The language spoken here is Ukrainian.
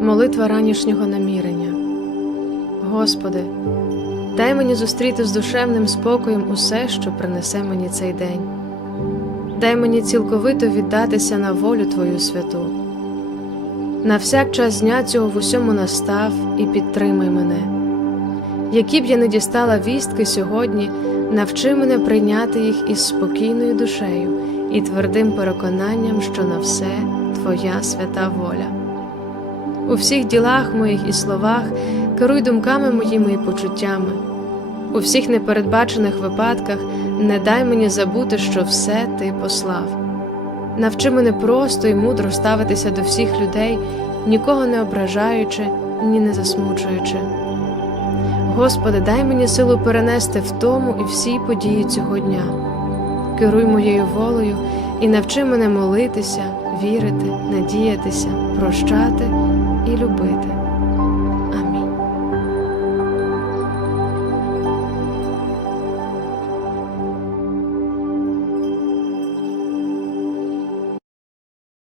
Молитва ранішнього намірення. Господи, дай мені зустріти з душевним спокоєм усе, що принесе мені цей день. Дай мені цілковито віддатися на волю Твою святу. На всяк час дня цього в усьому настав і підтримай мене. Які б я не дістала вістки сьогодні, навчи мене прийняти їх із спокійною душею і твердим переконанням, що на все Твоя свята воля. У всіх ділах моїх і словах керуй думками моїми і почуттями. У всіх непередбачених випадках не дай мені забути, що все ти послав. Навчи мене просто і мудро ставитися до всіх людей, нікого не ображаючи, ні не засмучуючи. Господи, дай мені силу перенести втому і всі події цього дня. Керуй моєю волею і навчи мене молитися, вірити, надіятися, прощати і любити.